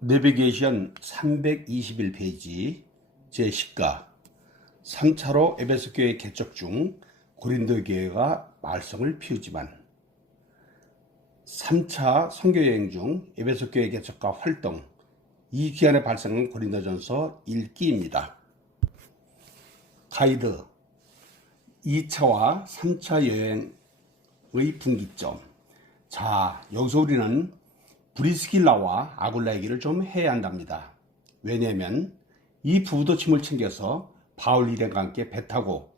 내비게이션 321페이지 제10가 3차로 에베소 교회 개척 중 고린도 교회가 말썽을 피우지만 3차 선교여행 중 에베소 교회 개척과 활동, 이 기간에 발생한 고린도전서 1기입니다. 가이드 2차와 3차 여행의 분기점. 자, 여기서 우리는 브리스길라와 아굴라 얘기를 좀 해야 한답니다. 왜냐하면 이 부부도 짐을 챙겨서 바울 일행과 함께 배 타고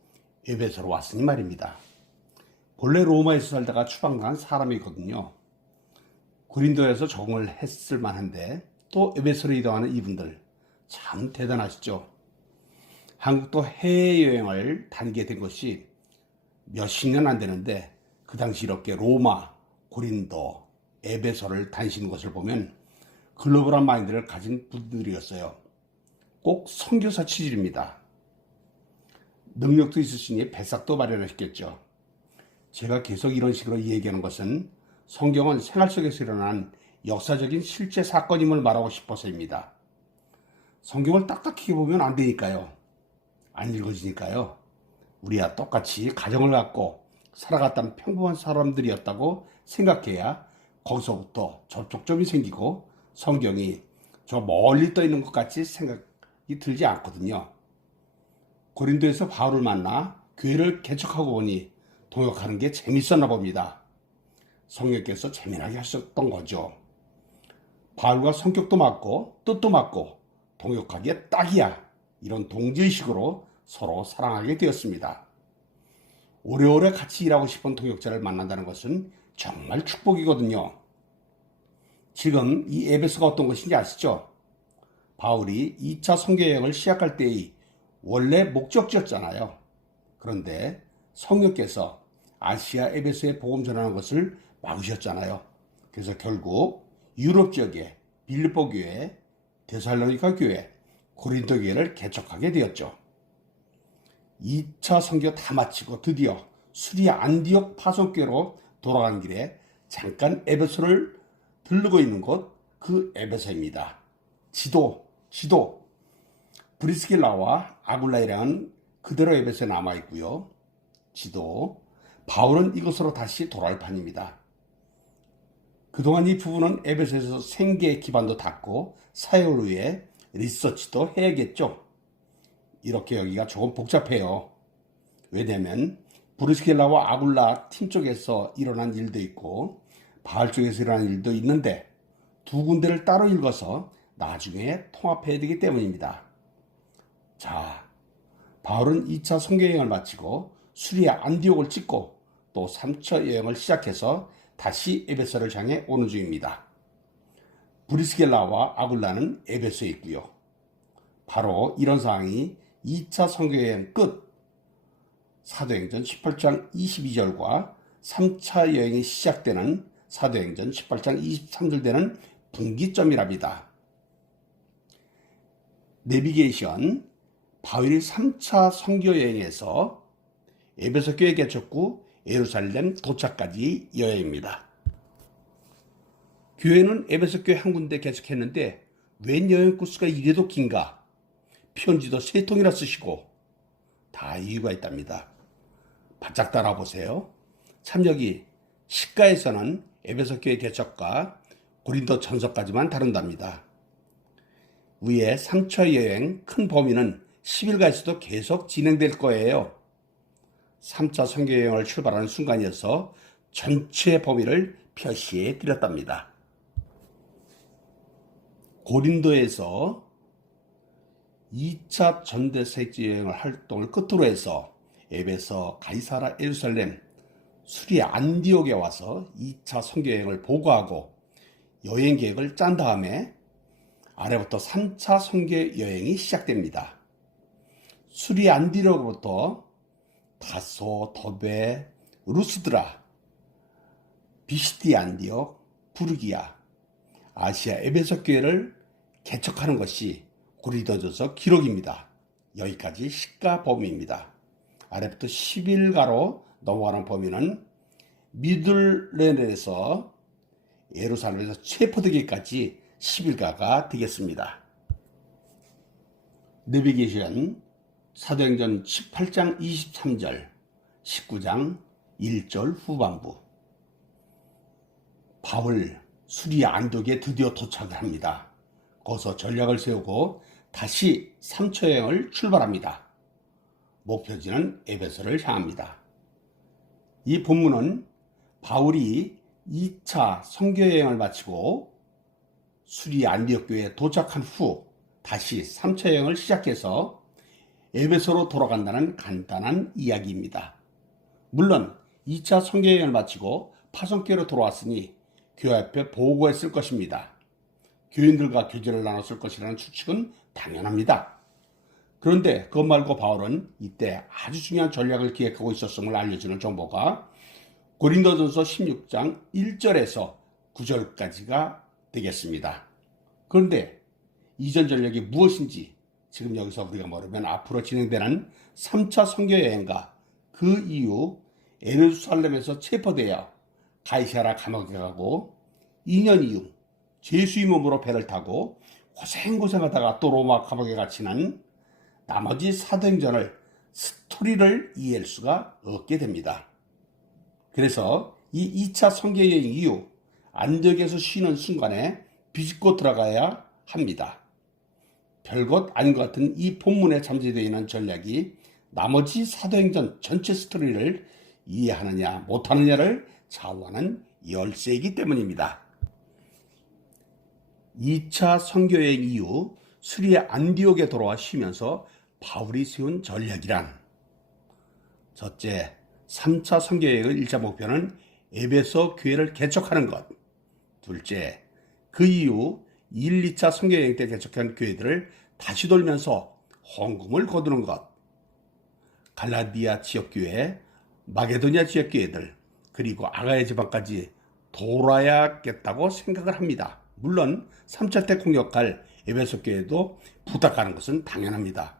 에베소로 왔으니 말입니다. 본래 로마에서 살다가 추방당한 사람이거든요. 고린도에서 적응을 했을 만한데 또 에베소로 이동하는 이분들 참 대단하시죠. 한국도 해외여행을 다니게 된 것이 몇십 년 안 되는데 그 당시 이렇게 로마, 고린도, 에베소를 다니시는 것을 보면 글로벌한 마인드를 가진 분들이었어요. 꼭 선교사 취질입니다. 능력도 있으시니 배삭도 마련하셨겠죠. 제가 계속 이런 식으로 얘기하는 것은 성경은 생활 속에서 일어난 역사적인 실제 사건임을 말하고 싶어서입니다. 성경을 딱딱히 보면 안 되니까요. 안 읽어지니까요. 우리와 똑같이 가정을 갖고 살아갔던 평범한 사람들이었다고 생각해야 거기서부터 접촉점이 생기고 성경이 저 멀리 떠 있는 것 같이 생각이 들지 않거든요. 고린도에서 바울을 만나 교회를 개척하고 보니 동역하는 게 재밌었나 봅니다. 성령께서 재미나게 하셨던 거죠. 바울과 성격도 맞고 뜻도 맞고 동역하기에 딱이야. 이런 동지의식으로 서로 사랑하게 되었습니다. 오래오래 같이 일하고 싶은 동역자를 만난다는 것은 정말 축복이거든요. 지금 이 에베소가 어떤 것인지 아시죠? 바울이 2차 선교여행을 시작할 때의 원래 목적지였잖아요. 그런데 성령께서 아시아 에베소에 복음 전하는 것을 막으셨잖아요. 그래서 결국 유럽 지역에 빌립보 교회, 데살로니가 교회, 고린도 교회를 개척하게 되었죠. 2차 선교 다 마치고 드디어 수리아 안디옥 파송교로 돌아간 길에 잠깐 에베소를 들르고 있는 곳, 그 에베소입니다. 지도. 브리스길라와 아굴라이랑은 그대로 에베소에 남아있고요. 지도. 바울은 이곳으로 다시 돌아올 판입니다. 그동안 이 부부는 에베소에서 생계의 기반도 닦고 사역을 위해 리서치도 해야겠죠. 이렇게 여기가 조금 복잡해요. 왜냐하면 브리스길라와 아굴라 팀 쪽에서 일어난 일도 있고 바울 쪽에서 일어난 일도 있는데 두 군데를 따로 읽어서 나중에 통합해야 되기 때문입니다. 자, 바울은 2차 선교여행을 마치고 수리아 안디옥을 찍고 또 3차 여행을 시작해서 다시 에베소를 향해 오는 중입니다. 브리스길라와 아굴라는 에베소에 있고요. 바로 이런 상황이 2차 선교여행 끝 사도행전 18장 22절과 3차 여행이 시작되는 사도행전 18장 23절 되는 분기점이랍니다. 내비게이션 바울이 3차 선교여행에서 에베소 교회 개척 후 예루살렘 도착까지 여행입니다. 교회는 에베소 교회 한 군데 개척했는데 웬 여행 코스가 이래도 긴가? 편지도 3통이나 쓰시고 다 이유가 있답니다. 바짝 따라보세요. 참 여기 시가에서는 에베소 교회 개척과 고린도 전서까지만 다룬답니다. 위에 3차 여행 큰 범위는 10일간에서도 계속 진행될 거예요. 3차 선교여행을 출발하는 순간이어서 전체 범위를 표시해 드렸답니다. 고린도에서 2차 전대사역지 여행을 활동을 끝으로 해서 에베소, 가이사라, 예루살렘, 수리아 안디옥에 와서 2차 선교여행을 보고하고 여행 계획을 짠 다음에 아래부터 3차 선교여행이 시작됩니다. 수리아 안디옥으로부터 다소, 더베, 루스드라, 비시디 안디옥, 부르기아, 아시아 에베소 교회를 개척하는 것이 고린도전서 기록입니다. 여기까지 시가 범위입니다. 아래부터 11가로 넘어가는 범위는 미들렌에서 예루살렘에서 체포되기까지 10일가가 되겠습니다. 내비게이션 사도행전 18장 23절, 19장 1절 후반부. 바울 수리 안독에 드디어 도착을 합니다. 거기서 전략을 세우고 다시 3차 여행을 출발합니다. 목표지는 에베소를 향합니다. 이 본문은 바울이 2차 선교 여행을 마치고 수리 안디옥 교회에 도착한 후 다시 3차 여행을 시작해서 에베소로 돌아간다는 간단한 이야기입니다. 물론 2차 선교 여행을 마치고 파송교회로 돌아왔으니 교회 앞에 보고했을 것입니다. 교인들과 교제를 나눴을 것이라는 추측은 당연합니다. 그런데 그것 말고 바울은 이때 아주 중요한 전략을 기획하고 있었음을 알려주는 정보가 고린도전서 16장 1절에서 9절까지가 되겠습니다. 그런데 이전 전략이 무엇인지 지금 여기서 우리가 모르면 앞으로 진행되는 3차 선교 여행과 그 이후 예루살렘에서 체포되어 가이사랴 감옥에 가고 2년 이후 죄수의 몸으로 배를 타고 고생하다가 또 로마 감옥에 갇히는 나머지 사도행전을 스토리를 이해할 수가 없게 됩니다. 그래서 이 2차 선교 여행 이후 안디옥에서 쉬는 순간에 비집고 들어가야 합니다. 별것 아닌 것 같은 이 본문에 잠재되어 있는 전략이 나머지 사도행전 전체 스토리를 이해하느냐 못하느냐를 좌우하는 열쇠이기 때문입니다. 2차 선교여행 이후 수리의 안디옥에 돌아와 쉬면서 바울이 세운 전략이란, 첫째, 3차 선교여행의 1차 목표는 에베소 교회를 개척하는 것. 둘째, 그 이후 1, 2차 선교여행 때 개척한 교회들을 다시 돌면서 헌금을 거두는 것. 갈라디아 지역교회, 마게도니아 지역교회들, 그리고 아가야 지방까지 돌아야겠다고 생각을 합니다. 물론 3차 때 공격할 에베소 교회도 부탁하는 것은 당연합니다.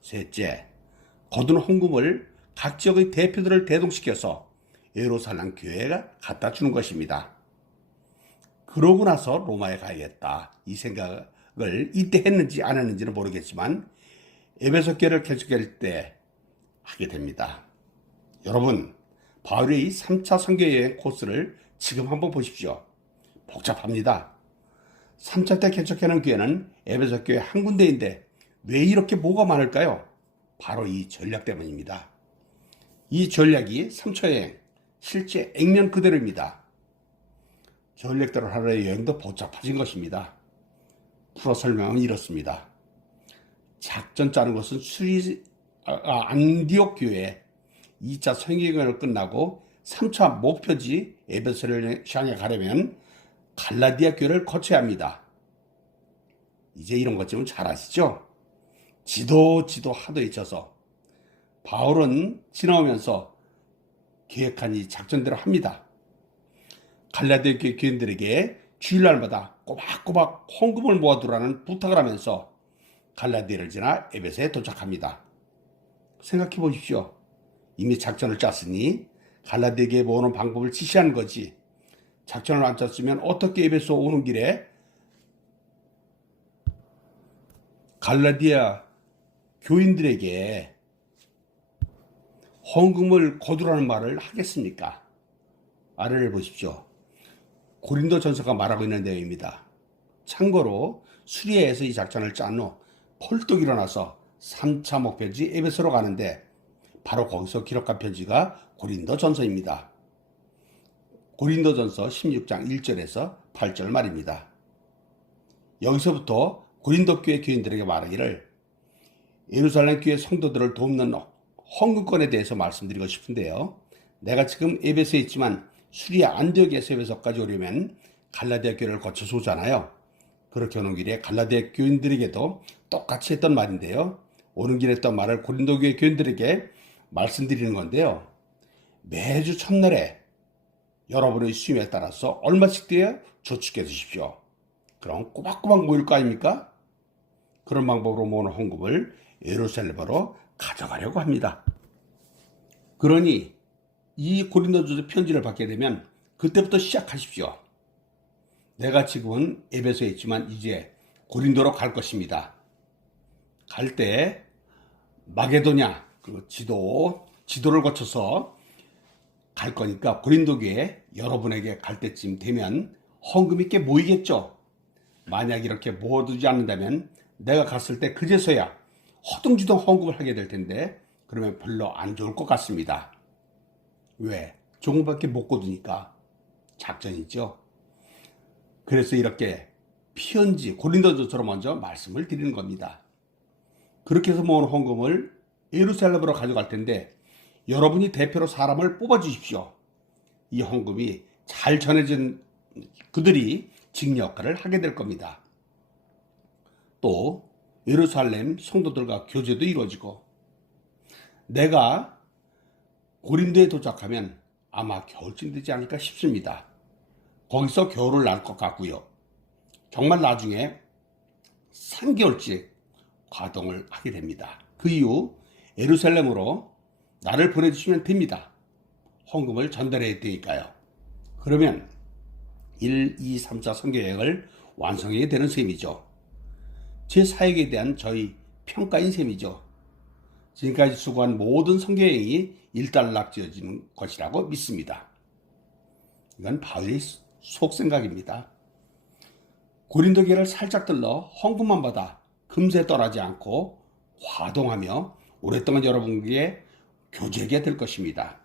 셋째, 거둔 헌금을 각 지역의 대표들을 대동시켜서 예루살렘 교회가 갖다 주는 것입니다. 그러고 나서 로마에 가야겠다, 이 생각을 이때 했는지 안 했는지는 모르겠지만 에베소 교회를 개척할 때 하게 됩니다. 여러분, 바울의 3차 선교여행 코스를 지금 한번 보십시오. 복잡합니다. 3차 때 개척하는 교회는 에베소 교회 한 군데인데 왜 이렇게 뭐가 많을까요? 바로 이 전략 때문입니다. 이 전략이 3차 여행, 실제 액면 그대로입니다. 전략대로 하루의 여행도 복잡해진 것입니다. 풀어 설명은 이렇습니다. 작전 짜는 것은 안디옥 교회 2차 선교여행을 끝나고 3차 목표지 에베소를 향해 가려면 갈라디아 교회를 거쳐야 합니다. 이제 이런 것 좀 잘 아시죠? 지도 하도 잊혀서 바울은 지나오면서 계획한 이 작전대로 합니다. 갈라디아 교회 교인들에게 주일날마다 꼬박꼬박 헌금을 모아두라는 부탁을 하면서 갈라디아를 지나 에베소에 도착합니다. 생각해 보십시오. 이미 작전을 짰으니 갈라디아에게 모으는 방법을 지시하는 거지. 작전을 안 짰으면 어떻게 에베소 오는 길에 갈라디아 교인들에게 헌금을 거두라는 말을 하겠습니까? 아래를 보십시오. 고린도 전서가 말하고 있는 내용입니다. 참고로 수리아에서 이 작전을 짠 후 펄떡 일어나서 3차 목표지 에베소로 가는데 바로 거기서 기록한 편지가 고린도 전서입니다. 고린도 전서 16장 1절에서 8절 말입니다. 여기서부터 고린도 교회 교인들에게 말하기를, 예루살렘 교회 성도들을 돕는 헌금권에 대해서 말씀드리고 싶은데요. 내가 지금 에베소에 있지만 수리아 안디옥에서 에베소까지 오려면 갈라디아 교회를 거쳐서 오잖아요. 그렇게 오는 길에 갈라디아 교인들에게도 똑같이 했던 말인데요. 오는 길에 했던 말을 고린도 교회 교인들에게 말씀드리는 건데요. 매주 첫날에 여러분의 수임에 따라서 얼마씩 떼어 저축해 두십시오. 그럼 꼬박꼬박 모일 거 아닙니까? 그런 방법으로 모으는 헌금을 예루살렘으로 가져가려고 합니다. 그러니 이 고린도전서 편지를 받게 되면 그때부터 시작하십시오. 내가 지금은 에베소에 있지만 이제 고린도로 갈 것입니다. 갈 때 마게도냐 그 지도를 거쳐서 갈 거니까 고린도 교회 여러분에게 갈 때쯤 되면 헌금이 꽤 모이겠죠. 만약 이렇게 모아두지 않는다면 내가 갔을 때 그제서야 허둥지둥 헌금을 하게 될 텐데 그러면 별로 안 좋을 것 같습니다. 왜? 조금밖에 못 거두니까 작전이죠. 그래서 이렇게 피언지 고린도전서로 먼저 말씀을 드리는 겁니다. 그렇게 해서 모은 헌금을 예루살렘으로 가져갈 텐데 여러분이 대표로 사람을 뽑아주십시오. 이 헌금이 잘 전해진 그들이 직리 역할을 하게 될 겁니다. 또 예루살렘 성도들과 교제도 이루어지고 내가 고린도에 도착하면 아마 겨울쯤 되지 않을까 싶습니다. 거기서 겨울을 날 것 같고요. 정말 나중에 3개월째 과동을 하게 됩니다. 그 이후 예루살렘으로 나를 보내주시면 됩니다. 헌금을 전달해야 되니까요. 그러면 1, 2, 3, 4 선교여행을 완성하게 되는 셈이죠. 제 사역에 대한 저희 평가인 셈이죠. 지금까지 수고한 모든 선교여행이 일단락지어지는 것이라고 믿습니다. 이건 바울의 속생각입니다. 고린도 교회를 살짝 들러 헌금만 받아 금세 떠나지 않고 화동하며 오랫동안 여러분에게 교제하게 될 것입니다.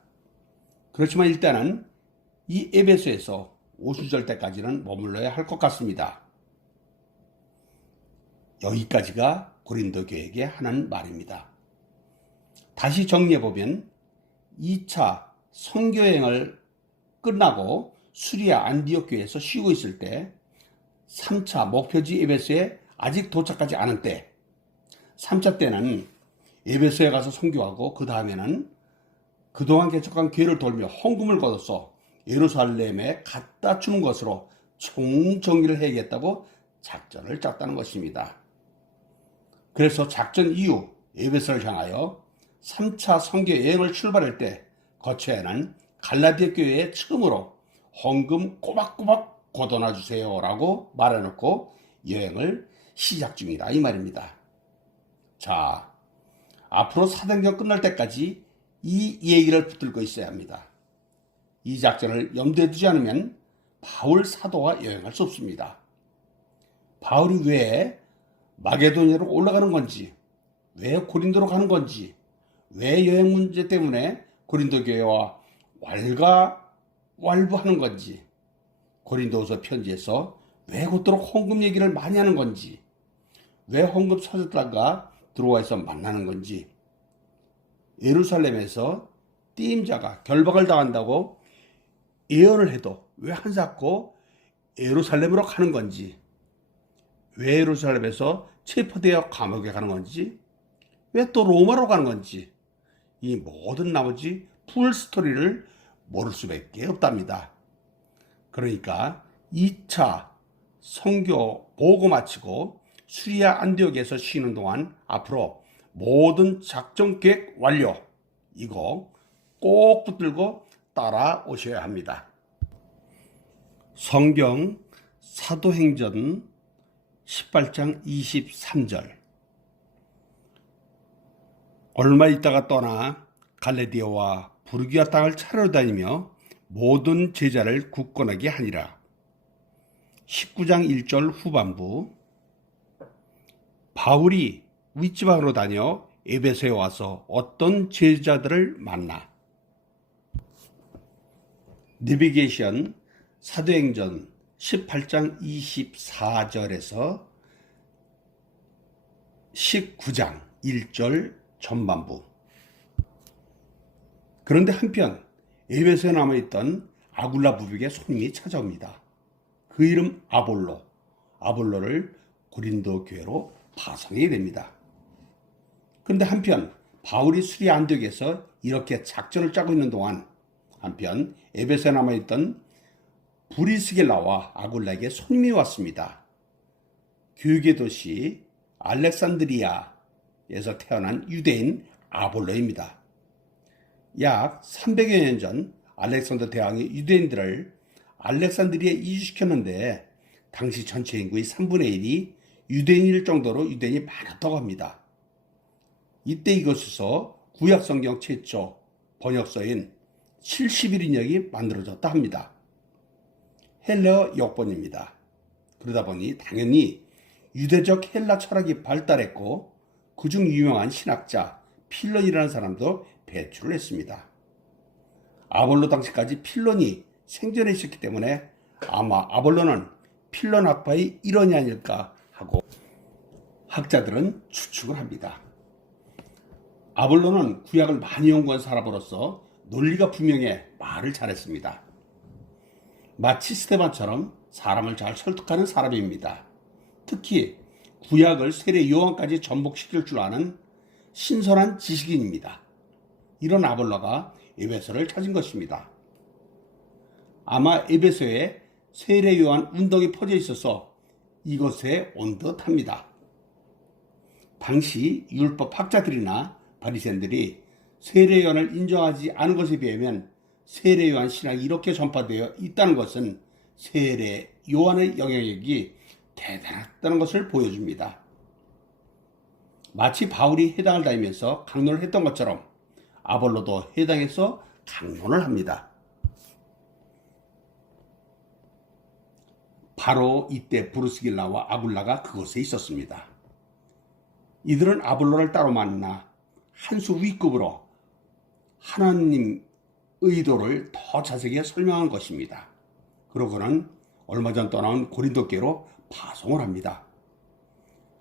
그렇지만 일단은 이 에베소에서 오순절 때까지는 머물러야 할 것 같습니다. 여기까지가 고린도 교회에게 하는 말입니다. 다시 정리해보면 2차 선교여행을 끝나고 수리아 안디옥 교회에서 쉬고 있을 때 3차 목표지 에베소에 아직 도착하지 않은 때 3차 때는 에베소에 가서 선교하고 그 다음에는 그동안 개척한 교회를 돌며 헌금을 거둬서 예루살렘에 갖다 주는 것으로 총정리를 해야겠다고 작전을 짰다는 것입니다. 그래서 작전 이후 에베소를 향하여 3차 선교 여행을 출발할 때 거쳐야 하는 갈라디아 교회에 처음으로 헌금 꼬박꼬박 거둬놔 주세요 라고 말해놓고 여행을 시작 중이다 이 말입니다. 자, 앞으로 사도행전 끝날 때까지 이 얘기를 붙들고 있어야 합니다. 이 작전을 염두에 두지 않으면 바울 사도와 여행할 수 없습니다. 바울이 왜 마게도냐로 올라가는 건지, 왜 고린도로 가는 건지, 왜 여행 문제 때문에 고린도 교회와 왈가왈부하는 건지, 고린도후서 편지에서 왜 곧도록 헌금 얘기를 많이 하는 건지, 왜 헌금 찾았다가 들어와서 만나는 건지, 예루살렘에서 띠임자가 결박을 당한다고 예언을 해도 왜 한사코 예루살렘으로 가는 건지, 왜 예루살렘에서 체포되어 감옥에 가는 건지, 왜 또 로마로 가는 건지, 이 모든 나머지 풀 스토리를 모를 수밖에 없답니다. 그러니까 2차 선교 보고 마치고 수리아 안디옥에서 쉬는 동안 앞으로 모든 작전 계획 완료, 이거 꼭 붙들고 따라오셔야 합니다. 성경 사도행전 18장 23절. 얼마 있다가 떠나 갈레디아와 부르기아 땅을 차려다니며 모든 제자를 굳건하게 하니라. 19장 1절 후반부. 바울이 윗지방으로 다녀 에베소에 와서 어떤 제자들을 만나. 내비게이션 사도행전 18장 24절에서 19장 1절 전반부. 그런데 한편 에베소에 남아있던 아굴라 부백의 손님이 찾아옵니다. 그 이름 아볼로를 고린도 교회로 파송하게 됩니다. 그런데 한편 바울이 수리아 안디옥에서 이렇게 작전을 짜고 있는 동안 한편 에베소에 남아있던 브리스길라와 아굴라에게 손님이 왔습니다. 교육의 도시 알렉산드리아에서 태어난 유대인 아볼로입니다. 약 300여 년 전 알렉산더 대왕이 유대인들을 알렉산드리아에 이주시켰는데 당시 전체 인구의 3분의 1이 유대인일 정도로 유대인이 많았다고 합니다. 이때 이것에서 구약 성경 최초 번역서인 71인역이 만들어졌다 합니다. 헬라어 역본입니다. 그러다 보니 당연히 유대적 헬라 철학이 발달했고 그중 유명한 신학자 필론이라는 사람도 배출을 했습니다. 아볼로 당시까지 필론이 생존해 있었기 때문에 아마 아볼로는 필론 학파의 일원이 아닐까 하고 학자들은 추측을 합니다. 아볼로는 구약을 많이 연구한 사람으로서 논리가 분명해 말을 잘했습니다. 마치 스데반처럼 사람을 잘 설득하는 사람입니다. 특히 구약을 세례 요한까지 전복시킬 줄 아는 신선한 지식인입니다. 이런 아볼로가 에베소를 찾은 것입니다. 아마 에베소에 세례 요한 운동이 퍼져 있어서 이곳에 온 듯합니다. 당시 율법 학자들이나 바리새인들이 세례 요한을 인정하지 않은 것에 비하면 세례 요한 신학이 이렇게 전파되어 있다는 것은 세례 요한의 영향력이 대단했다는 것을 보여줍니다. 마치 바울이 해당을 다니면서 강론을 했던 것처럼 아볼로도 해당해서 강론을 합니다. 바로 이때 브루스길라와 아굴라가 그곳에 있었습니다. 이들은 아볼로를 따로 만나 한 수 위급으로 하나님 의도를 더 자세하게 설명한 것입니다. 그러고는 얼마 전 떠나온 고린도교로 파송을 합니다.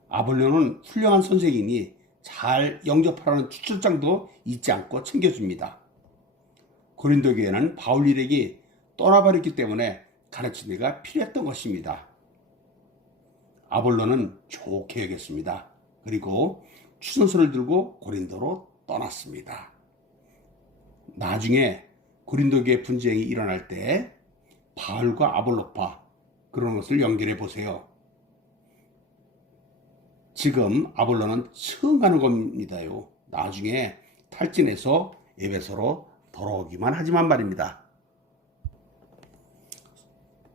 아볼로는 훌륭한 선생이니 잘 영접하라는 추천장도 잊지 않고 챙겨줍니다. 고린도 교회는 바울 일행이 떠나버렸기 때문에 가르치는 데가 필요했던 것입니다. 아볼로는 좋게 여겼습니다. 그리고 추선서를 들고 고린도로 떠났습니다. 나중에 고린도 교회 분쟁이 일어날 때 바울과 아볼로파 그런 것을 연결해 보세요. 지금 아볼로는 처음 가는 겁니다요. 나중에 탈진해서 에베소로 돌아오기만 하지만 말입니다.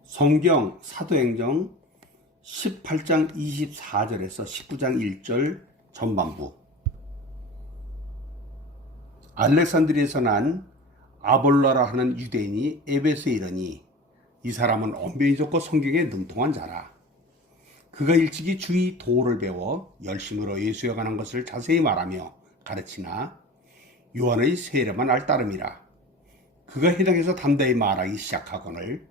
성경 사도행전 18장 24절에서 19장 1절 전반부. 알렉산드리아에서 난 아볼로라 하는 유대인이 에베소에 이르니 이 사람은 언변이 좋고 성경에 능통한 자라. 그가 일찍이 주의 도를 배워 열심으로 예수에 관한 것을 자세히 말하며 가르치나 요한의 세례만 알 따름이라. 그가 해당해서 담대히 말하기 시작하거늘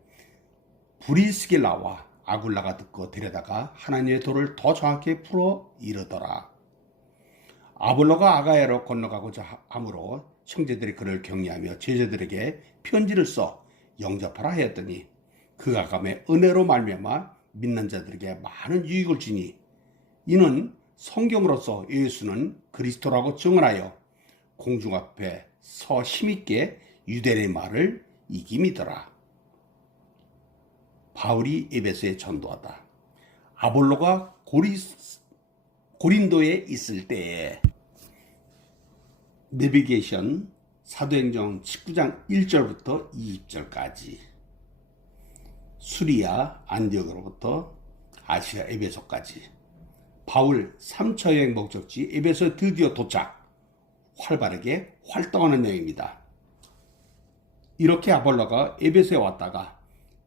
브리스길라와 아굴라가 듣고 데려다가 하나님의 도를 더 정확히 풀어 이르더라. 아볼로가 아가야로 건너가고자 하므로 형제들이 그를 격려하며 제자들에게 편지를 써 영접하라 하였더니 그가 감에 은혜로 말미암아 믿는 자들에게 많은 유익을 주니 이는 성경으로서 예수는 그리스도라고 증언하여 공중 앞에 서 힘있게 유대인의 말을 이김이더라. 바울이 에베소에 전도하다. 아볼로가 고린도에 있을 때에 내비게이션 사도행전 19장 1절부터 20절까지 수리아 안디옥으로부터 아시아 에베소까지 바울 3차 여행 목적지 에베소에 드디어 도착, 활발하게 활동하는 여행입니다. 이렇게 아볼로가 에베소에 왔다가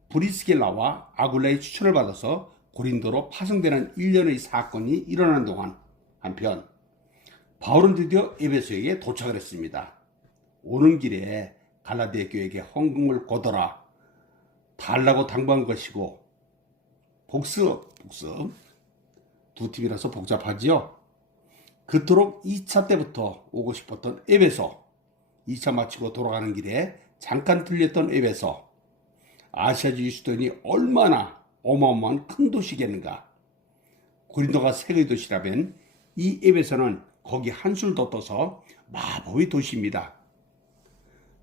브리스길라와 아굴라의 추천을 받아서 고린도로 파송되는 일련의 사건이 일어나는 동안 한편 바울은 드디어 에베소에 도착을 했습니다. 오는 길에 갈라디아 교회에게 헌금을 거둬라 달라고 당부한 것이고 복습 두 팀이라서 복잡하지요. 그토록 2차 때부터 오고 싶었던 에베소, 2차 마치고 돌아가는 길에 잠깐 들렸던 에베소, 아시아주의 수도니 얼마나 어마어마한 큰 도시겠는가. 고린도가 세계의 도시라면 이 에베소는 거기 한술 더 떠서 마법의 도시입니다.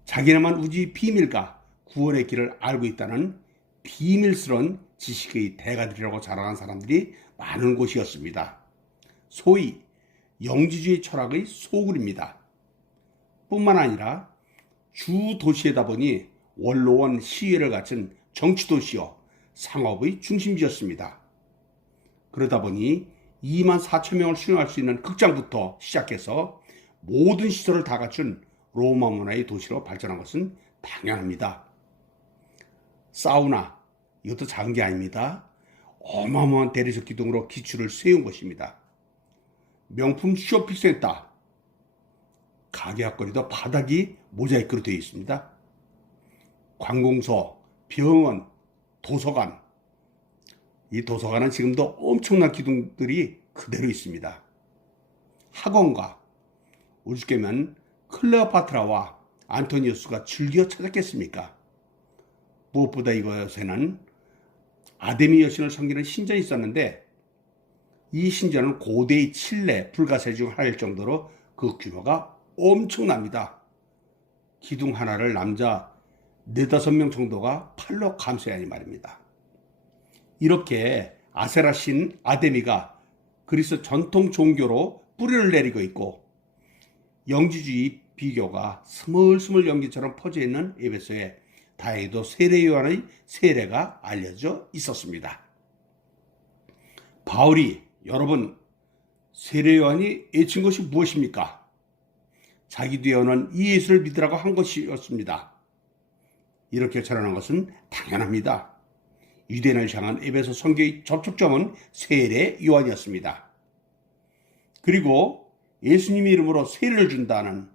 자기네만 우주의 비밀과 구원의 길을 알고 있다는 비밀스러운 지식의 대가들이라고 자랑한 사람들이 많은 곳이었습니다. 소위 영지주의 철학의 소굴입니다. 뿐만 아니라 주 도시에다 보니 원로원 시위를 갖춘 정치도시요 상업의 중심지였습니다. 그러다 보니 2만 4천 명을 수용할 수 있는 극장부터 시작해서 모든 시설을 다 갖춘 로마 문화의 도시로 발전한 것은 당연합니다. 사우나, 이것도 작은 게 아닙니다. 어마어마한 대리석 기둥으로 기초를 세운 것입니다. 명품 쇼핑센터, 가게 앞거리도 바닥이 모자이크로 되어 있습니다. 관공서, 병원, 도서관, 이 도서관은 지금도 엄청난 기둥들이 그대로 있습니다. 학원가, 오죽하면 클레오파트라와 안토니우스가 즐겨 찾았겠습니까? 무엇보다 이것에는 아데미 여신을 섬기는 신전이 있었는데 이 신전은 고대의 칠레 불가사의 중 하나일 정도로 그 규모가 엄청납니다. 기둥 하나를 남자 4-5명 정도가 팔로 감싸야 하니 말입니다. 이렇게 아세라 신 아데미가 그리스 전통 종교로 뿌리를 내리고 있고 영지주의 비교가 스물스물 연기처럼 퍼져 있는 에베소에 다행히도 세례 요한의 세례가 알려져 있었습니다. 바울이 여러분 세례 요한이 애친 것이 무엇입니까? 자기 뒤에 오는 이 예수를 믿으라고 한 것이었습니다. 이렇게 전하는 것은 당연합니다. 유대인을 향한 에베소 선교의 접촉점은 세례 요한이었습니다. 그리고 예수님의 이름으로 세례를 준다는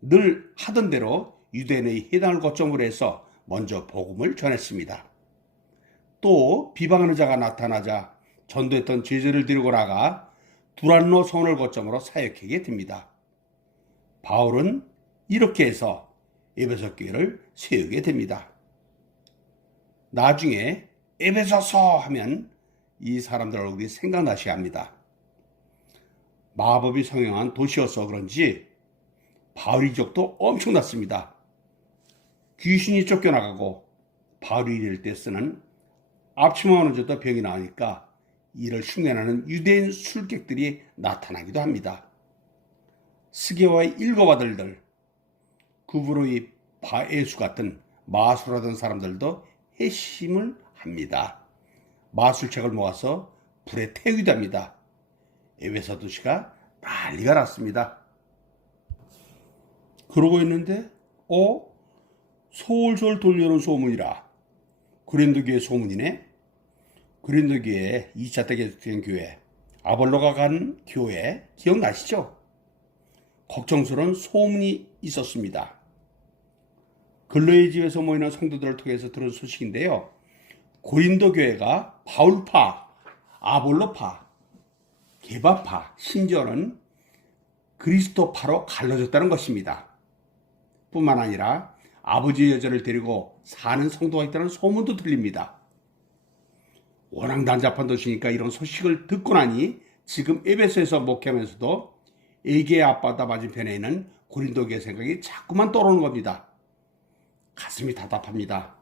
늘 하던 대로 유대인의 해당을 거점으로 해서 먼저 복음을 전했습니다. 또 비방하는 자가 나타나자 전도했던 제자를 데리고 나가 두란노 성을 거점으로 사역하게 됩니다. 바울은 이렇게 해서 에베소 교회를 세우게 됩니다. 나중에 에베소서 하면 이 사람들 얼굴이 생각나셔야 합니다. 마법이 성행한 도시여서 그런지 바울의 이적도 엄청났습니다. 귀신이 쫓겨나가고 바울이 이럴 때 쓰는 앞치마 어느 정도 병이 나오니까 이를 흉내내는 유대인 술객들이 나타나기도 합니다. 스게와의 7 아들들, 구브로의 바에수 같은 마술하던 사람들도 회심을 합니다. 마술책을 모아서 불에 태우기도 합니다. 에베소 도시가 난리가 났습니다. 그러고 있는데 솔솔 돌려오는 소문이라 고린도 교회 소문이네. 고린도 교회 2차 때 개척된 교회 아볼로가 간 교회 기억나시죠? 걱정스러운 소문이 있었습니다. 근로의 집에서 모이는 성도들을 통해서 들은 소식인데요. 고린도 교회가 바울파, 아볼로파, 게바파, 심지어는 그리스도파로 갈라졌다는 것입니다. 뿐만 아니라 아버지의 여자를 데리고 사는 성도가 있다는 소문도 들립니다. 워낙 난잡한 도시니까 이런 소식을 듣고 나니 지금 에베소에서 목회하면서도 에게의 앞바다 맞은편에 있는 고린도 교회 생각이 자꾸만 떠오르는 겁니다. 가슴이 답답합니다.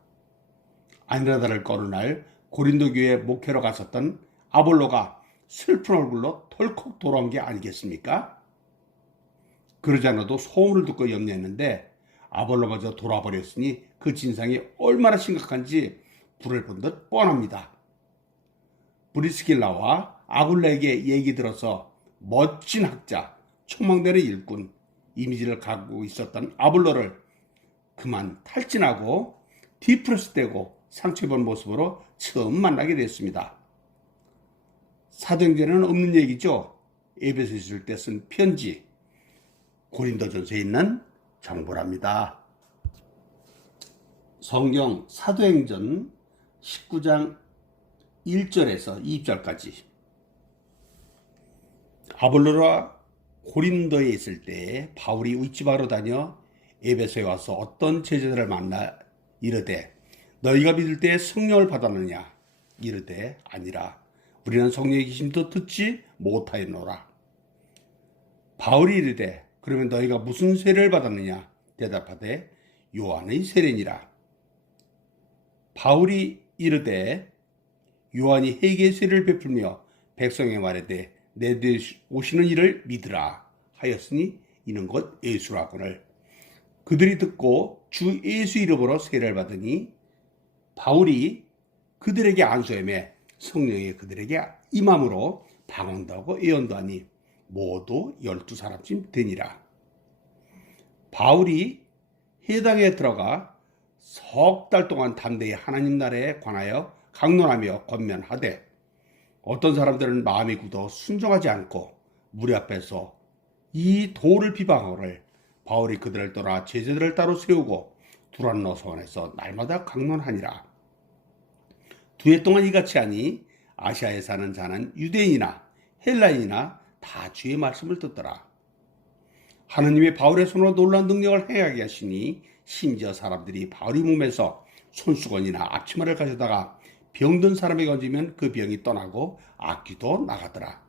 아니라다를 거는 날 고린도 교회 목회로 갔었던 아볼로가 슬픈 얼굴로 덜컥 돌아온 게 아니겠습니까? 그러지 않아도 소문을 듣고 염려했는데 아볼로마저 돌아버렸으니 그 진상이 얼마나 심각한지 불을 본 듯 뻔합니다. 브리스길라와 아굴라에게 얘기 들어서 멋진 학자, 촉망되는 일꾼, 이미지를 갖고 있었던 아볼로를 그만 탈진하고 디프레스되고 상처입은 모습으로 처음 만나게 됐습니다. 사도행전에는 없는 얘기죠. 에베소에 있을 때 쓴 편지, 고린도전서에 있는 정보랍니다. 성경 사도행전 19장 1절에서 2절까지 아볼로가 고린도에 있을 때 바울이 윗집하러 다녀 에베소에 와서 어떤 제자들을 만나 이르되 너희가 믿을 때 성령을 받았느냐 이르되 아니라 우리는 성령의 계심도 듣지 못하였노라. 바울이 이르되 그러면 너희가 무슨 세례를 받았느냐 대답하되 요한의 세례니라. 바울이 이르되 요한이 회개의 세례를 베풀며 백성에게 말하되 내 뒤에 오시는 이를 믿으라 하였으니 이는 곧 예수라거늘. 그들이 듣고 주 예수 이름으로 세례를 받으니 바울이 그들에게 안수함에 성령이 그들에게 임함으로 방언도 하고 예언도 하니 모두 12사람쯤 되니라. 바울이 회당에 들어가 석 달 동안 담대히 하나님 나라에 관하여 강론하며 권면하되 어떤 사람들은 마음이 굳어 순종하지 않고 무리 앞에서 이 도를 비방하거늘 바울이 그들을 떠나 제자들을 따로 세우고 두란노 소원에서 날마다 강론하니라. 2해 동안 이같이 하니 아시아에 사는 자는 유대인이나 헬라인이나 다 주의 말씀을 듣더라. 하느님이 바울의 손으로 놀라운 능력을 행하게 하시니 심지어 사람들이 바울이 몸에서 손수건이나 앞치마를 가져다가 병든 사람에게 얹으면 그 병이 떠나고 악귀도 나가더라.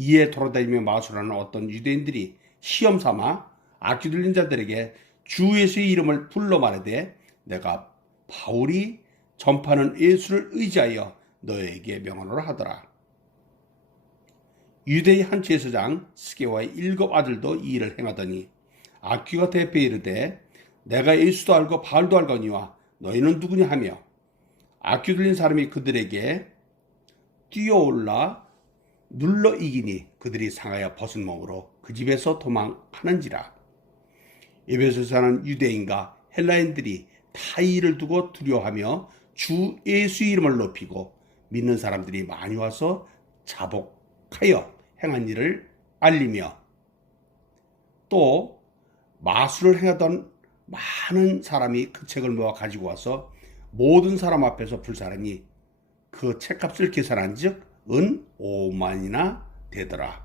이에 돌아다니며 마술하는 어떤 유대인들이 시험 삼아 악귀 들린 자들에게 주 예수의 이름을 불러 말하되 내가 바울이 전파하는 예수를 의지하여 너에게 명하노라 하더라. 유대의 한 제사장 스게와의 7 아들도 이 일을 행하더니 악귀가 대표에 이르되 내가 예수도 알고 바울도 알거니와 너희는 누구냐 하며 악귀 들린 사람이 그들에게 뛰어올라 눌러 이기니 그들이 상하여 벗은 몸으로 그 집에서 도망하는지라. 에베소에 사는 유대인과 헬라인들이 다 이 일을 두고 두려워하며 주 예수의 이름을 높이고 믿는 사람들이 많이 와서 자복하여 행한 일을 알리며 또 마술을 행하던 많은 사람이 그 책을 모아 가지고 와서 모든 사람 앞에서 불사르니 그 책값을 계산한 즉 은 5만이나 되더라.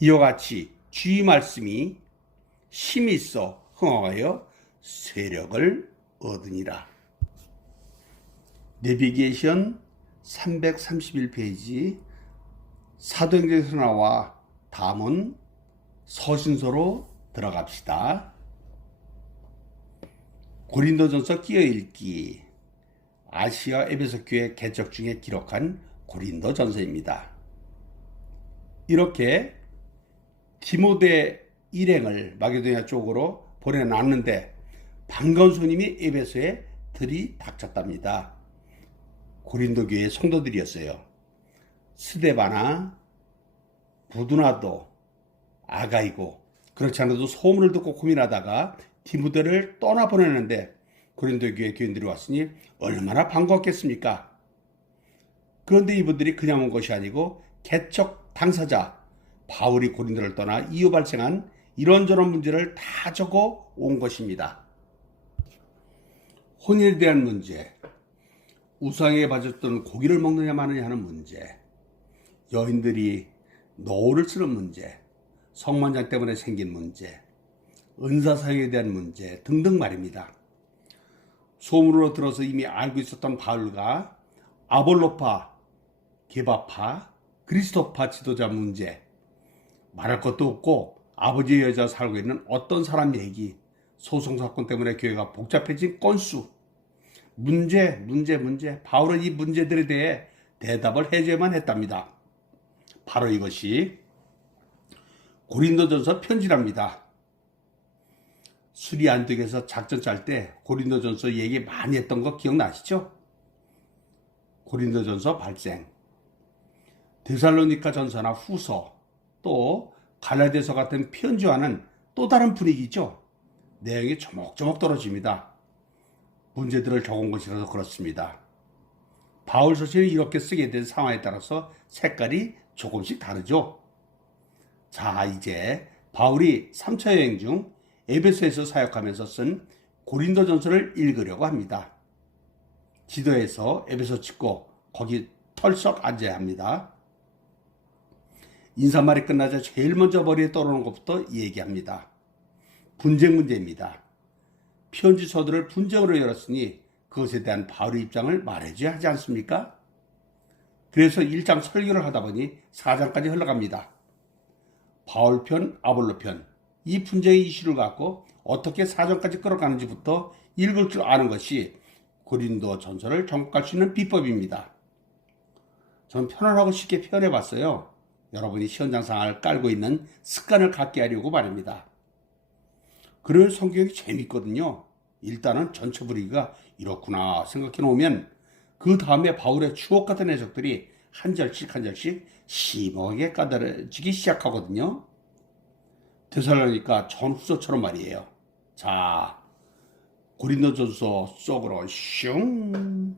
이와 같이 주의 말씀이 힘이 있어 흥하여 세력을 얻으니라. 내비게이션 331페이지 사도행전에서 나와 다음은 서신서로 들어갑시다. 고린도전서 끼어 읽기. 아시아 에베소 교회 개척 중에 기록한 고린도전서입니다. 이렇게 디모데 일행을 마게도냐 쪽으로 보내놨는데 반가운 손님이 에베소에 들이닥쳤답니다. 고린도 교회 성도들이었어요. 스데바나, 부두나도, 아가이고, 그렇지 않아도 소문을 듣고 고민하다가 디모데를 떠나보내는데 고린도 교회 교인들이 왔으니 얼마나 반가웠겠습니까? 그런데 이분들이 그냥 온 것이 아니고 개척 당사자 바울이 고린도를 떠나 이후 발생한 이런저런 문제를 다 적어 온 것입니다. 혼인에 대한 문제, 우상에 빠졌던 고기를 먹느냐 마느냐 하는 문제, 여인들이 노를 쓰는 문제, 성만장 때문에 생긴 문제, 은사 사역에 대한 문제 등등 말입니다. 소문으로 들어서 이미 알고 있었던 바울과 아볼로파, 게바파, 그리스도파 지도자 문제, 말할 것도 없고 아버지의 여자 살고 있는 어떤 사람 얘기, 소송사건 때문에 교회가 복잡해진 건수, 문제. 바울은 이 문제들에 대해 대답을 해줘야만 했답니다. 바로 이것이 고린도전서 편지랍니다. 수리 안독에서 작전 짤 때 고린도전서 얘기 많이 했던 거 기억나시죠? 고린도전서 발생, 데살로니가 전서나 후서, 또 갈라디아서 같은 편지와는 또 다른 분위기죠. 내용이 조목조목 떨어집니다. 문제들을 적은 것이라서 그렇습니다. 바울 서신을 이렇게 쓰게 된 상황에 따라서 색깔이 조금씩 다르죠. 자, 이제 바울이 3차 여행 중 에베소에서 사역하면서 쓴 고린도전서를 읽으려고 합니다. 지도에서 에베소 찍고 거기 털썩 앉아야 합니다. 인사말이 끝나자 제일 먼저 머리에 떠오르는 것부터 얘기합니다. 분쟁 문제입니다. 편지 서두를 분쟁으로 열었으니 그것에 대한 바울의 입장을 말해줘야 하지 않습니까? 그래서 1장 설교를 하다 보니 4장까지 흘러갑니다. 바울 편, 아볼로 편, 이 분쟁의 이슈를 갖고 어떻게 4장까지 끌어가는지부터 읽을 줄 아는 것이 고린도 전서를 정복할 수 있는 비법입니다. 저는 편안하고 쉽게 표현해봤어요. 여러분이 시험장 상황을 깔고 있는 습관을 갖게 하려고 말입니다. 그럴 성경이 재밌거든요. 일단은 전체 분위기가 이렇구나 생각해 놓으면 그 다음에 바울의 추억 같은 해석들이 한 절씩 한 절씩 심하게 까다로워지기 시작하거든요. 데살로니가 전후서처럼 말이에요. 자, 고린도전서 속으로 슝